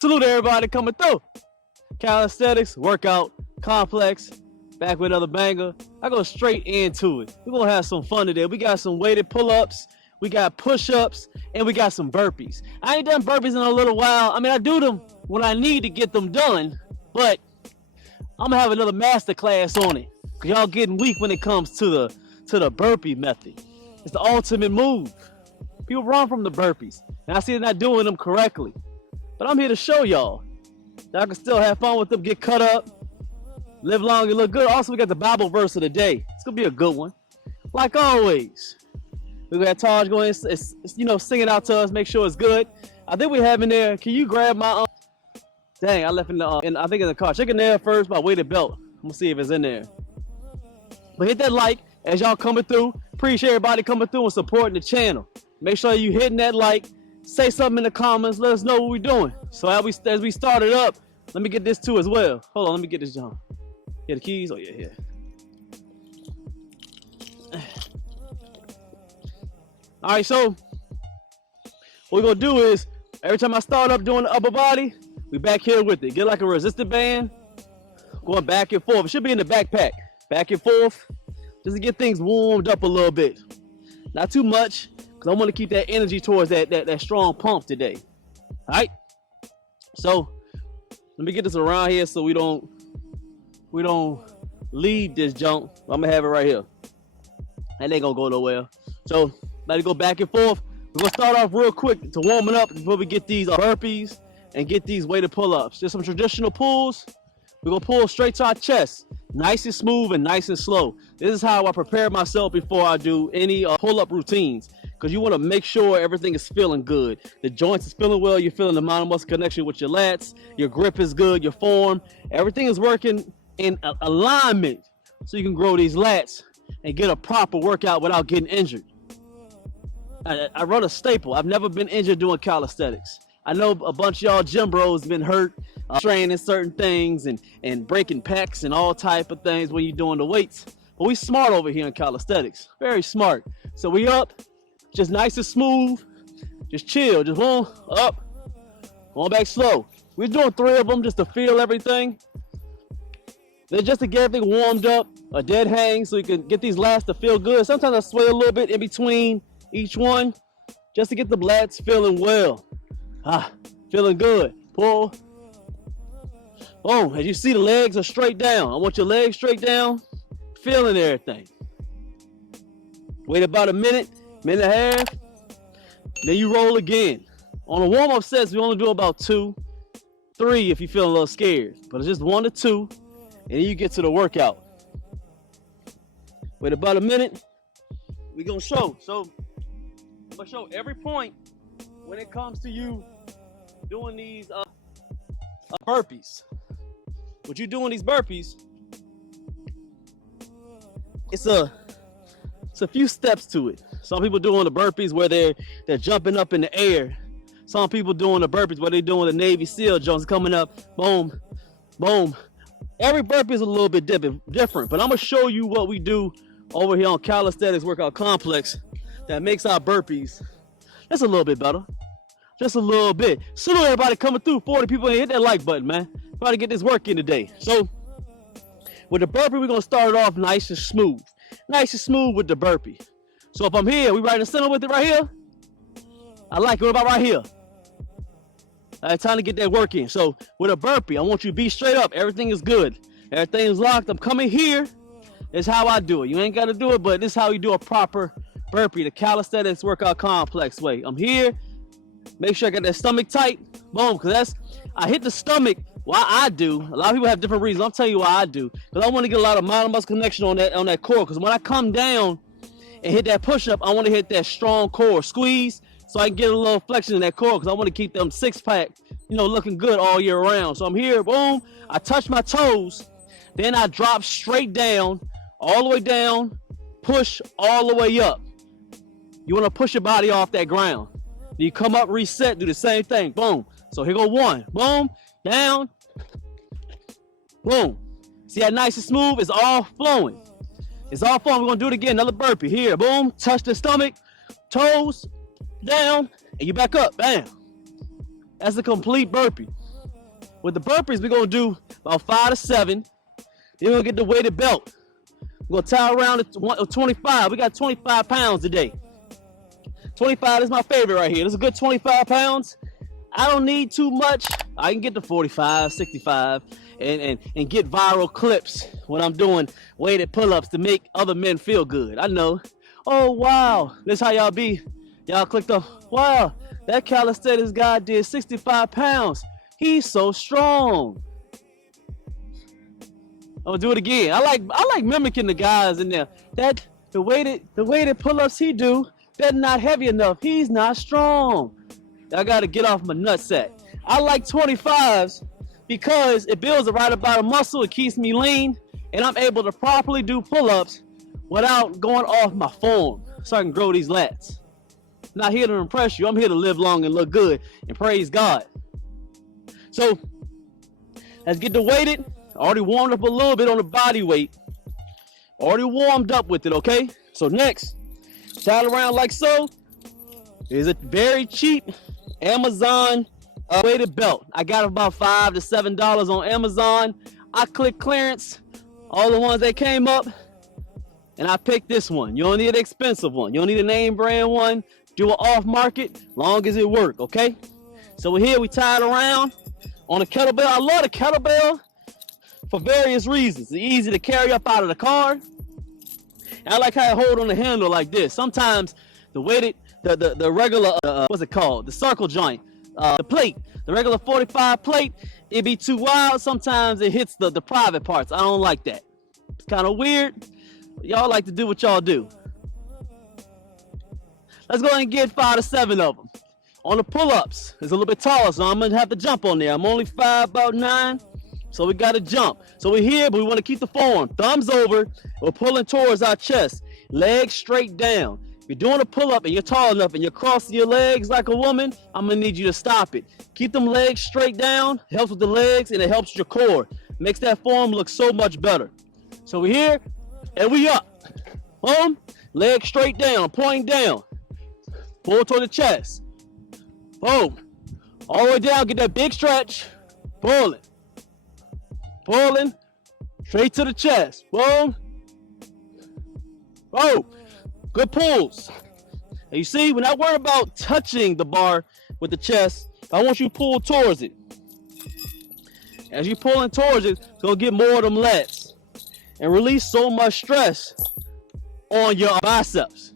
Salute everybody coming through. Calisthenics, workout, complex, back with another banger. I go straight into it. We're gonna have some fun today. We got some weighted pull-ups, we got push-ups, and we got some burpees. I ain't done burpees in a little while. I mean, I do them when I need to get them done, but I'm gonna have another master class on it. Cause y'all getting weak when it comes to the burpee method. It's the ultimate move. People run from the burpees, and I see they're not doing them correctly. But I'm here to show y'all that I can still have fun with them, get cut up, live long and look good. Also, we got the Bible verse of the day. It's gonna be a good one. Like always, we got Taj going, sing it out to us, make sure it's good. I think we have in there. Can you grab my? Dang, I left in the. I think in the car. Check in there first. My weighted belt. I'm gonna see if it's in there. But hit that like as y'all coming through. Appreciate everybody coming through and supporting the channel. Make sure you hitting that like. Say something in the comments. Let us know what we're doing. So as we start it up, let me get this too as well. Hold on, let me get this, John. Yeah, the keys. Oh yeah, here. All right, so what we're gonna do is every time I start up doing the upper body, we back here with it. Get like a resistant band, going back and forth. It should be in the backpack, back and forth, just to get things warmed up a little bit. Not too much. Because I want to keep that energy towards that strong pump today. All right. So let me get this around here so we don't lead this junk. I'm gonna have it right here. And ain't gonna go nowhere. So let it go back and forth. We're gonna start off real quick to warming up before we get these burpees and get these weighted pull-ups. Just some traditional pulls. We're gonna pull straight to our chest, nice and smooth and nice and slow. This is how I prepare myself before I do any pull-up routines. Because you want to make sure everything is feeling good. The joints is feeling well. You're feeling the mind-muscle connection with your lats. Your grip is good. Your form. Everything is working in alignment so you can grow these lats and get a proper workout without getting injured. I run a staple. I've never been injured doing calisthenics. I know a bunch of y'all gym bros been hurt training certain things and breaking pecs and all type of things when you're doing the weights. But we smart over here in calisthenics. Very smart. So we up. Just nice and smooth. Just chill. Just one up. Going back slow. We're doing 3 of them just to feel everything. Then just to get everything warmed up. A dead hang so you can get these lats to feel good. Sometimes I sway a little bit in between each one just to get the lats feeling well. Feeling good. Pull. Boom. As you see, the legs are straight down. I want your legs straight down. Feeling everything. Wait about a minute and a half, then you roll again. On a warm-up sets, we only do about 2, 3 if you feel a little scared, but it's just 1 to 2, and then you get to the workout. Wait about a minute, we're gonna show. So I'm gonna show every point when it comes to you doing these burpees. What you doing these burpees, it's a few steps to it. Some people doing the burpees where they're jumping up in the air. Some people doing the burpees where they're doing the Navy SEAL jumps coming up, boom, boom. Every burpee is a little bit different, but I'm gonna show you what we do over here on Calisthenics Workout Complex that makes our burpees just a little bit better. Just a little bit. Salute everybody coming through. 40 people in. Hit that like button, man. Try to get this work in today. So with the burpee, we're gonna start it off nice and smooth. Nice and smooth with the burpee. So if I'm here, we right in the center with it right here. I like it. What about right here? All right, time to get that work in. So with a burpee, I want you to be straight up. Everything is good. Everything is locked. I'm coming here. This is how I do it. You ain't got to do it, but this is how you do a proper burpee, the Calisthenics Workout Complex way. I'm here. Make sure I got that stomach tight. Boom, because I hit the stomach. Why I do. A lot of people have different reasons. I'll tell you why I do. Because I want to get a lot of mind-muscle connection on that core. Because when I come down and hit that push-up, I want to hit that strong core. Squeeze so I can get a little flexion in that core because I want to keep them six-pack, looking good all year round. So I'm here, boom. I touch my toes. Then I drop straight down, all the way down, push all the way up. You want to push your body off that ground. Then you come up, reset, do the same thing. Boom. So here go 1. Boom. Down. Boom. See how nice and smooth? It's all flowing. It's all flowing. We're going to do it again. Another burpee. Here. Boom. Touch the stomach. Toes. Down. And you back up. Bam. That's a complete burpee. With the burpees, we're gonna do about 5 to 7. Then we're gonna get the weighted belt. We're gonna tie around at 25. We got 25 pounds today. 25 is my favorite right here. This is a good 25 pounds. I don't need too much. I can get to 45, 65, and get viral clips when I'm doing weighted pull-ups to make other men feel good. I know. Oh, wow. This how y'all be. Y'all clicked on, wow, that calisthenics guy did 65 pounds. He's so strong. I'm gonna do it again. I like mimicking the guys in there. The weighted pull-ups he do, they're not heavy enough. He's not strong. I gotta get off my nutsack. I like 25s because it builds the right amount of muscle. It keeps me lean, and I'm able to properly do pull-ups without going off my form, so I can grow these lats. I'm not here to impress you. I'm here to live long and look good and praise God. So let's get the weighted. I already warmed up a little bit on the body weight. Already warmed up with it, okay? So next, tie it around like so. Is a very cheap Amazon weighted belt. I got about $5 to $7 on Amazon. I click clearance, all the ones that came up, and I picked this one. You don't need an expensive one. You don't need a name brand one. Do an off market, long as it work, okay? So we're here, we tie it around on a kettlebell. I love the kettlebell for various reasons. It's easy to carry up out of the car. And I like how I hold on the handle like this. Sometimes the weighted, the regular, what's it called? The circle joint, the plate, the regular 45 plate, it be too wide. Sometimes it hits the private parts. I don't like that. It's kind of weird. Y'all like to do what y'all do. Let's go ahead and get 5 to 7 of them. On the pull-ups, it's a little bit taller, so I'm gonna have to jump on there. I'm only 5'9", so we gotta jump. So we're here, but we wanna keep the form. Thumbs over, we're pulling towards our chest. Legs straight down. If you're doing a pull-up and you're tall enough and you're crossing your legs like a woman, I'm gonna need you to stop it. Keep them legs straight down. It helps with the legs and it helps with your core. Makes that form look so much better. So we're here, and we up. Boom, legs straight down, pointing down. Pull toward the chest. Boom. All the way down, get that big stretch. Pulling. Pulling. Straight to the chest. Boom. Oh, good pulls. And you see, we're not worried about touching the bar with the chest. I want you to pull towards it. As you're pulling towards it, it's going to get more of them lats and release so much stress on your biceps.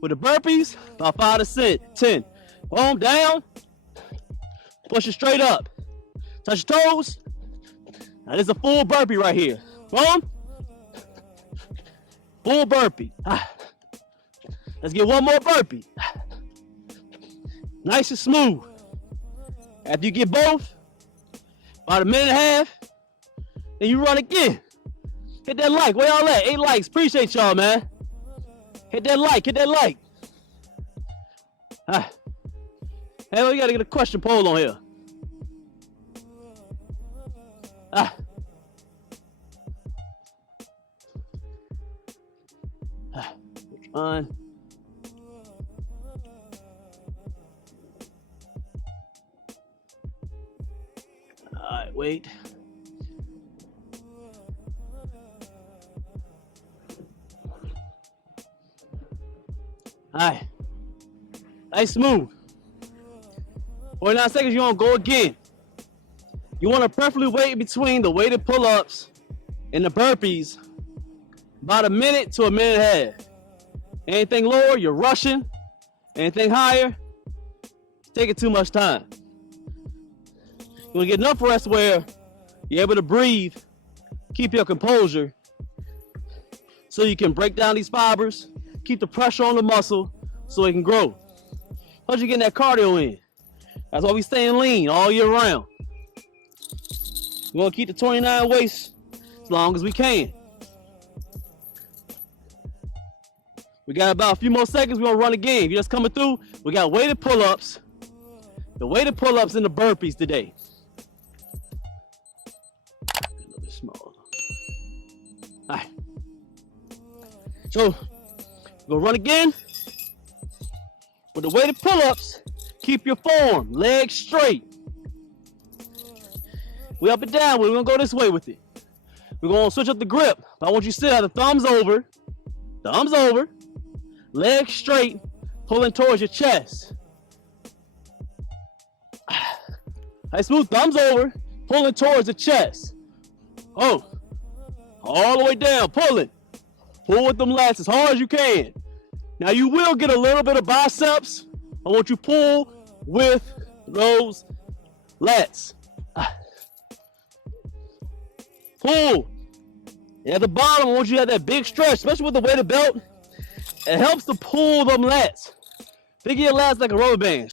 With the burpees, about 5 to 10. Boom, down. Push it straight up. Touch your toes. Now this is a full burpee right here. Boom. Full burpee. Let's get one more burpee. Nice and smooth. After you get both, about a minute and a half, then you run again. Hit that like. Where y'all at? 8 likes. Appreciate y'all, man. Hit that like. Hit that like. Hey, we gotta get a question poll on here. Fine. Alright, wait. Alright. Nice smooth. 49 seconds, you want to go again. You want to preferably wait between the weighted pull-ups and the burpees about a minute to a minute and a half. Anything lower, you're rushing. Anything higher, it's taking too much time. You want to get enough rest where you're able to breathe, keep your composure, so you can break down these fibers, keep the pressure on the muscle so it can grow. Plus you're getting that cardio in. That's why we staying lean all year round. We want to keep the 29 waist as long as we can. We got about a few more seconds. We're going to run again. If you're just coming through, we got weighted pull-ups. The weighted pull-ups and the burpees today. A little bit smaller. All right. So, we're going to run again. With the weighted pull-ups, keep your form, legs straight. We up and down. We're gonna go this way with it. We're gonna switch up the grip. I want you to sit out the thumbs over, legs straight, pulling towards your chest. Nice smooth, thumbs over, pulling towards the chest. Oh, all the way down, pulling. Pull with them lats as hard as you can. Now you will get a little bit of biceps. I want you to pull with those lats. Pull. And at the bottom, I want you to have that big stretch, especially with the weighted belt. It helps to pull them lats. Think of your lats like a rubber band.